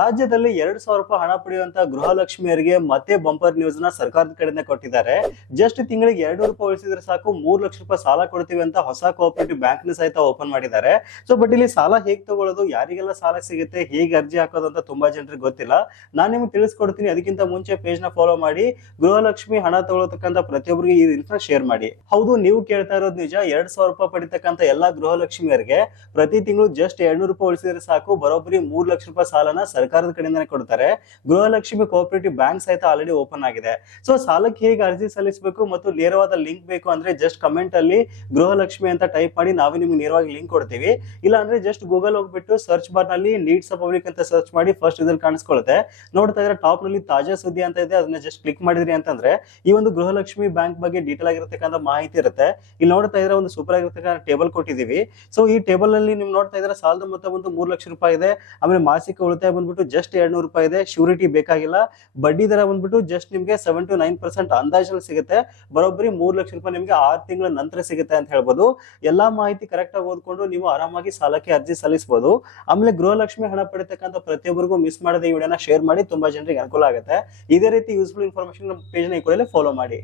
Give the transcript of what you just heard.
ರಾಜ್ಯದಲ್ಲಿ 2,000 ರೂಪಾಯಿ ಹಣ ಪಡೆಯುವಂತ ಗೃಹಲಕ್ಷ್ಮಿಯರಿಗೆ ಮತ್ತೆ ಬಂಪರ್ ನ್ಯೂಸ್ ನ ಸರ್ಕಾರದ ಕಡೆಯಿಂದ ಕೊಟ್ಟಿದ್ದಾರೆ. ಜಸ್ಟ್ ತಿಂಗಳಿಗೆ 200 ರೂಪಾಯಿ ಉಳಿಸಿದ್ರೆ ಸಾಕು 3 ಲಕ್ಷ ರೂಪಾಯಿ ಸಾಲ ಕೊಡ್ತೀವಿ ಅಂತ ಹೊಸ ಕೋಆಪರೇಟಿವ್ ಬ್ಯಾಂಕ್ ನ ಸಹಿತ ಓಪನ್ ಮಾಡಿದ್ದಾರೆ. ಬಟ್ ಇಲ್ಲಿ ಸಾಲ ಹೇಗ್ ತಗೊಳ್ಳೋದು, ಯಾರಿಗೆಲ್ಲ ಸಾಲ ಸಿಗುತ್ತೆ, ಹೇಗೆ ಅರ್ಜಿ ಹಾಕೋದು ಅಂತ ತುಂಬಾ ಜನರಿಗೆ ಗೊತ್ತಿಲ್ಲ. ನಾನು ನಿಮ್ಗೆ ತಿಳಿಸ್ಕೊಡ್ತೀನಿ. ಅದಕ್ಕಿಂತ ಮುಂಚೆ ಪೇಜ್ ನ ಫಾಲೋ ಮಾಡಿ, ಗೃಹಲಕ್ಷ್ಮಿ ಹಣ ತಗೊಳ್ಳತಕ್ಕಂತ ಪ್ರತಿಯೊಬ್ಬರಿಗೆ ಈ ಲಿಂಕ್ ನ ಶೇರ್ ಮಾಡಿ. ಹೌದು, ನೀವು ಕೇಳ್ತಾ ಇರೋದು ನಿಜ. 2,000 ರೂಪಾಯಿ ಪಡಿತಕ್ಕಂತ ಎಲ್ಲಾ ಗೃಹಲಕ್ಷ್ಮಿಯರಿಗೆ ಪ್ರತಿ ತಿಂಗಳು ಜಸ್ಟ್ 200 ರೂಪಾಯಿ ಉಳಿಸಿದ್ರೆ ಸಾಕು, ಬರೋಬ್ಬರಿ 3 ಲಕ್ಷ ರೂಪಾಯಿ ಸಾಲನ ಸರ್ಕಾರದ ಕಡೆಯಿಂದಾನೆ ಕೊಡ್ತಾರೆ. ಗೃಹಲಕ್ಷ್ಮಿ ಕೋಆಪರೇಟಿವ್ ಬ್ಯಾಂಕ್ ಸಹಿತ ಆಲ್ರೆಡಿ ಓಪನ್ ಆಗಿದೆ. ಸಾಲಕ್ಕೆ ಹೇಗೆ ಅರ್ಜಿ ಸಲ್ಲಿಸಬೇಕು ಮತ್ತು ನೇರವಾದ ಲಿಂಕ್ ಬೇಕು ಅಂದ್ರೆ ಜಸ್ಟ್ ಕಮೆಂಟ್ ಅಲ್ಲಿ ಗೃಹಲಕ್ಷ್ಮಿ ಅಂತ ಟೈಪ್ ಮಾಡಿ, ನಾವೇ ನಿಮ್ಗೆ ನೇರವಾಗಿ ಲಿಂಕ್ ಕೊಡ್ತೀವಿ. ಇಲ್ಲ ಅಂದ್ರೆ ಜಸ್ಟ್ ಗೂಗಲ್ ಹೋಗ್ಬಿಟ್ಟು ಸರ್ಚ್ ಬಾರ್ ನಲ್ಲಿ ನೀಡ್ಸ್ ಪಬ್ಲಿಕ್ ಅಂತ ಸರ್ಚ್ ಮಾಡಿ, ಫಸ್ಟ್ ಇದ್ರಲ್ಲಿ ಕಾಣಿಸ್ಕೊಳ್ಳುತ್ತೆ. ನೋಡ್ತಾ ಇದ್ರೆ ಟಾಪ್ ನಲ್ಲಿ ತಾಜಾ ಸುದ್ದಿ ಅಂತ ಇದೆ. ಅದನ್ನ ಜಸ್ಟ್ ಕ್ಲಿಕ್ ಮಾಡಿದ್ರಿ ಅಂತಂದ್ರೆ ಈ ಒಂದು ಗೃಹಲಕ್ಷ್ಮಿ ಬ್ಯಾಂಕ್ ಬಗ್ಗೆ ಡೀಟೇಲ್ ಆಗಿರತಕ್ಕಂಥ ಮಾಹಿತಿ ಇರುತ್ತೆ. ಇಲ್ಲಿ ನೋಡ್ತಾ ಇದ್ರೆ ಒಂದು ಸೂಪರ್ ಆಗಿರತಕ್ಕಂಥ ಟೇಬಲ್ ಕೊಟ್ಟಿದೀವಿ. ಈ ಟೇಬಲ್ ನಲ್ಲಿ ನೀವು ನೋಡ್ತಾ ಇದ್ರೆ ಸಾಲದ ಮೊತ್ತ ಬಂದು 3 ಲಕ್ಷ ರೂಪಾಯಿ ಇದೆ. ಆಮೇಲೆ ಮಾಸಿಕ ಉಳಿತಾಯ ಬಂದ್ಬಿಟ್ಟು ಜಸ್ಟ್ 200 ರೂಪಾಯಿ ಇದೆ. ಶ್ಯೂರಿಟಿ ಬೇಕಾಗಿಲ್ಲ. ಬಡ್ಡಿ ದರ ಬಂದ್ಬಿಟ್ಟು ಜಸ್ಟ್ ನಿಮ್ಗೆ 7 to 9% ಅಂದಾಜಲ್ಲಿ ಸಿಗುತ್ತೆ. ಬರೋಬ್ಬರಿ 3 ಲಕ್ಷ ರೂಪಾಯಿ ನಿಮ್ಗೆ 6 ತಿಂಗಳ ನಂತರ ಸಿಗುತ್ತೆ ಅಂತ ಹೇಳ್ಬೋದು. ಎಲ್ಲಾ ಮಾಹಿತಿ ಕರೆಕ್ಟ್ ಆಗಿ ಓದ್ಕೊಂಡು ನೀವು ಆರಾಮಾಗಿ ಸಾಲಕ್ಕೆ ಅರ್ಜಿ ಸಲ್ಲಿಸಬಹುದು. ಆಮೇಲೆ ಗೃಹಲಕ್ಷ್ಮಿ ಹಣ ಪಡಿತಕ್ಕಂಥ ಪ್ರತಿಯೊಬ್ಬರಿಗೂ ಮಿಸ್ ಮಾಡದೆ ಈ ವಿಡಿಯೋನ ಶೇರ್ ಮಾಡಿ, ತುಂಬಾ ಜನರಿಗೆ ಅನುಕೂಲ ಆಗುತ್ತೆ. ಇದೇ ರೀತಿ ಯೂಸ್ಫುಲ್ ಇನ್ಫಾರ್ಮೇಶನ್ ನಮ್ಮ ಪೇಜ್ ನ ಈ ಕೂಡಲೇ ಫಾಲೋ ಮಾಡಿ.